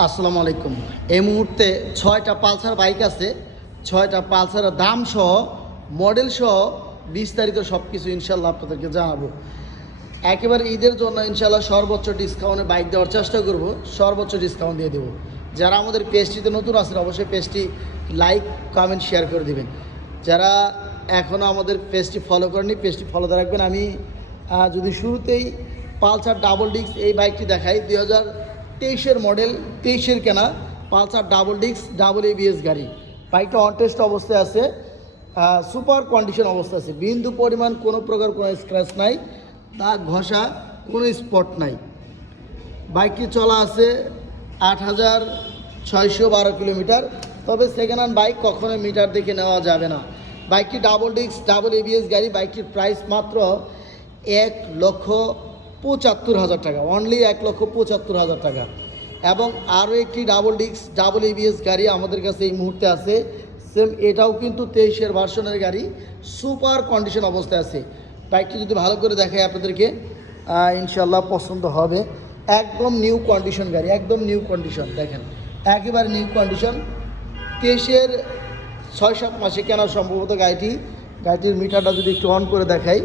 আসসালামু আলাইকুম। এই মুহূর্তে ছয়টা পালসার বাইক আছে, ছয়টা পালসার দাম সহ মডেল সহ বিস্তারিত সব কিছু ইনশাল্লাহ আপনাদেরকে জানাব। একেবারে ঈদের জন্য ইনশাল্লাহ সর্বোচ্চ ডিসকাউন্টে বাইক দেওয়ার চেষ্টা করব, সর্বোচ্চ ডিসকাউন্ট দিয়ে দেবো। যারা আমাদের পেজটিতে নতুন আছেন, অবশ্যই পেজটি লাইক কমেন্ট শেয়ার করে দিবেন। যারা এখনও আমাদের পেজটি ফলো করেনি পেজটি ফলো রাখবেন। আমি যদি শুরুতেই পালসার ডাবল ডিস্ক এই বাইকটি দেখাই, দুই হাজার তেইশের মডেল, তেইশের কেনা, Pulsar double disc, double ABS গাড়ি। বাইকটা অন টেস্ট অবস্থায় আছে সুপার কন্ডিশন অবস্থা আছে। বিন্দু পরিমাণ কোনো প্রকার কোনো স্ক্র্যাচ নাই, দাগ ঘষা কোনো স্পট নাই। বাইকটি চলা আছে আট হাজার ছয়শো বারো কিলোমিটার, তবে সেকেন্ড হ্যান্ড বাইক কখনো মিটার দেখে নেওয়া যাবে না। বাইকটি ডাবল ডিস্ক ডাবল এবিএস গাড়ি, বাইকটির প্রাইস মাত্র এক লক্ষ পঁচাত্তর হাজার টাকা। অনলি এক লক্ষ পঁচাত্তর হাজার টাকা। এবং আরও একটি ডাবল ডিস্ক ডাবল এবিএস গাড়ি আমাদের কাছে এই মুহূর্তে আছে। সেম এটাও কিন্তু তেইশের ভার্সনের গাড়ি। সুপার কন্ডিশন অবস্থায় আছে। বাইকটি যদি ভালো করে দেখাই আপনাদেরকে ইনশাল্লাহ পছন্দ হবে। একদম নিউ কন্ডিশন গাড়ি, একদম নিউ কন্ডিশন দেখেন। একেবারে নিউ কন্ডিশন তেইশের ছয় সাত মাসে কেনা সম্ভবত গাড়িটি, গাড়িটির মিটারটা যদি একটু অন করে দেখাই।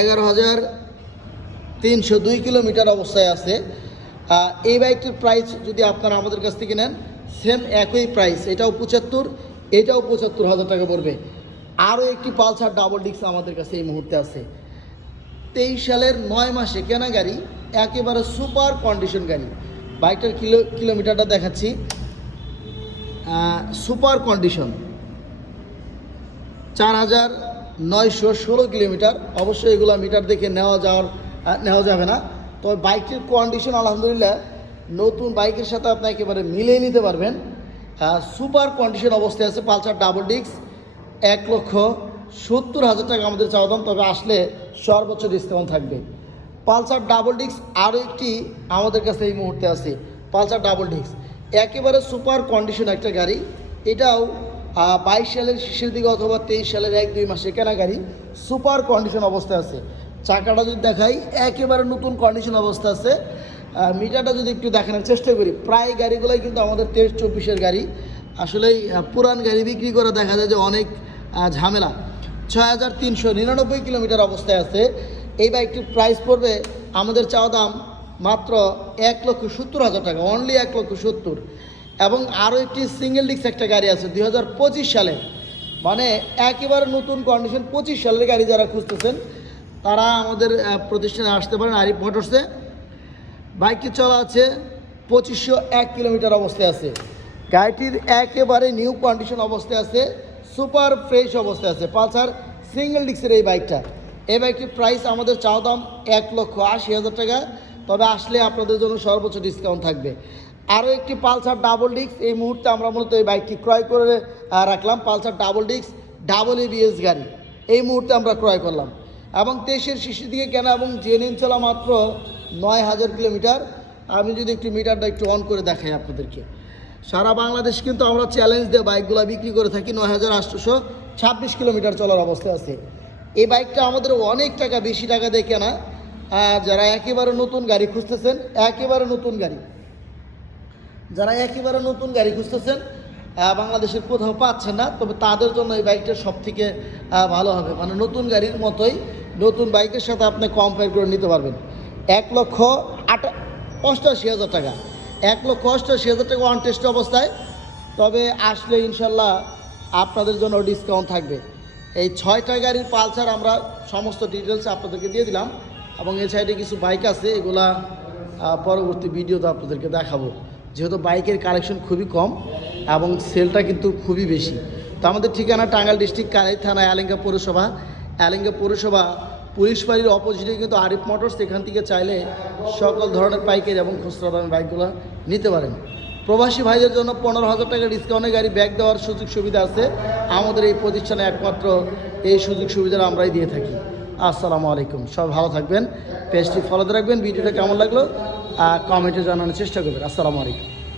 এগারো হাজার তিনশো দুই কিলোমিটার অবস্থায় আছে। এই বাইকটির প্রাইস যদি আপনারা আমাদের কাছ থেকে নেন সেম একই প্রাইস এটাও পঁচাত্তর এটাও পঁচাত্তর হাজার টাকা পড়বে। আরও একটি পালসার ডাবল ডিস্ক আমাদের কাছে এই মুহূর্তে আছে। তেইশ সালের নয় মাসে কেনা গাড়ি, একেবারে সুপার কন্ডিশন গাড়ি। বাইকটার কিলো, কিলোমিটারটা দেখাচ্ছি। সুপার কন্ডিশন চার হাজার নয়শো ষোলো কিলোমিটার। অবশ্যই এগুলো মিটার দেখে নেওয়া যাওয়ার নেওয়া যাবে না। তবে বাইকটির কন্ডিশন আলহামদুলিল্লাহ নতুন বাইকের সাথে আপনি একেবারে মিলিয়ে নিতে পারবেন। সুপার কন্ডিশন অবস্থায় আছে পালসার ডাবল ডিস্ক এক লক্ষ সত্তর হাজার টাকা আমাদের চাওয়া দাম, তবে আসলে সর্বোচ্চ ডিসকাউন্ট থাকবে। পালসার ডাবল ডিস্ক আরও একটি আমাদের কাছে এই মুহূর্তে আছে, পালসার ডাবল ডিস্ক একেবারে সুপার কন্ডিশন একটা গাড়ি, এটাও বাইশ সালের শেষের দিকে অথবা তেইশ সালের এক, দুই মাসে কেনা গাড়ি সুপার কন্ডিশন অবস্থায় আছে। চাকাটা যদি দেখাই, একেবারে নতুন কন্ডিশন অবস্থা আছে। মিটারটা যদি একটু দেখানোর চেষ্টা করি, প্রায় গাড়িগুলোই কিন্তু আমাদের তেইশ, চব্বিশের গাড়ি। আসলেই পুরান গাড়ি বিক্রি করে দেখা যায় যে অনেক ঝামেলা। ছয় হাজার তিনশো নিরানব্বই কিলোমিটার অবস্থায় আছে। এই বাইকটির প্রাইস পড়বে আমাদের চাওয়া দাম মাত্র এক লক্ষ সত্তর হাজার টাকা অনলি এক লক্ষ সত্তর। এবং আরও একটি সিঙ্গেল ডিস্ক একটা গাড়ি আছে, দুই হাজার পঁচিশ সালে। মানে একেবারে নতুন কন্ডিশন পঁচিশ সালের গাড়ি যারা খুঁজতেছেন, তারা আমাদের প্রতিষ্ঠানে আসতে পারেন আরিফ মোটরসে বাইকটি চলা আছে পঁচিশশো এক কিলোমিটার অবস্থায় আছে। গাড়িটির একেবারে নিউ কন্ডিশন অবস্থায় আছে সুপার ফ্রেশ অবস্থায় আছে। পালসার সিঙ্গেল ডিস্কের এই বাইকটা। এই বাইকটির প্রাইস আমাদের চাওয়া দাম এক লক্ষ আশি হাজার টাকা, তবে আসলে আপনাদের জন্য সর্বোচ্চ ডিসকাউন্ট থাকবে। আরও একটি পালসার ডাবল ডিস্ক। এই মুহূর্তে আমরা মূলত এই বাইকটি ক্রয় করে রাখলাম, Pulsar double disc, double ABS গাড়ি। এই মুহূর্তে আমরা ক্রয় করলাম। এবং তেইশের শিশুর দিকে কেনা এবং জেনিন চলা মাত্র নয় হাজার কিলোমিটার। আমি যদি একটু মিটারটা একটু অন করে দেখাই আপনাদেরকে। সারা বাংলাদেশ কিন্তু আমরা চ্যালেঞ্জ দিয়ে বাইকগুলো বিক্রি করে থাকি নয় হাজার আটশোশো ছাব্বিশ কিলোমিটার চলার অবস্থায় আছে। এই বাইকটা আমাদের অনেক টাকা বেশি টাকা দিয়ে কেনা। যারা একেবারে নতুন গাড়ি খুঁজতেছেন, একেবারে নতুন গাড়ি। যারা একেবারে নতুন গাড়ি খুঁজতেছেন বাংলাদেশের কোথাও পাচ্ছেন না, তবে তাদের জন্য এই বাইকটা সব থেকে ভালো হবে। মানে নতুন গাড়ির মতোই নতুন বাইকের সাথে আপনি কম্পেয়ার করে নিতে পারবেন। এক লক্ষ আটা, অষ্টআশি হাজার টাকা। এক লক্ষ অষ্টআশি হাজার টাকা অন টেস্ট অবস্থায়। তবে আসলে ইনশাল্লাহ আপনাদের জন্য ডিসকাউন্ট থাকবে। এই ছয়টা গাড়ির পালসার আমরা সমস্ত ডিটেলস আপনাদেরকে দিয়ে দিলাম। এবং এই সাইডে কিছু বাইক আছে, এগুলা পরবর্তী ভিডিওতে আপনাদেরকে দেখাবো। যেহেতু বাইকের কালেকশন খুবই কম এবং সেলটা কিন্তু খুবই বেশি। তো আমাদের ঠিকানা টাঙ্গাইল ডিস্ট্রিক্ট কালাই থানা আলিঙ্গা পৌরসভা। আলিঙ্গা পৌরসভা পুলিশ বাড়ির অপোজিটে কিন্তু আরিফ মোটরস, এখান থেকে চাইলে সকল ধরনের বাইকের এবং খুচরা দামে বাইকগুলো নিতে পারেন। প্রবাসী ভাইদের জন্য পনেরো হাজার টাকা ডিসকাউন্টে গাড়ি ব্যাগ দেওয়ার সুযোগ সুবিধা আছে। আমাদের এই প্রতিষ্ঠানে একমাত্র এই সুযোগ সুবিধা আমরাই দিয়ে থাকি। আসসালামু আলাইকুম। সব ভালো থাকবেন, পেজটি ফলোতে রাখবেন, ভিডিওটা কেমন লাগল কমেন্টে জানানোর চেষ্টা করবেন। আসসালামু আলাইকুম।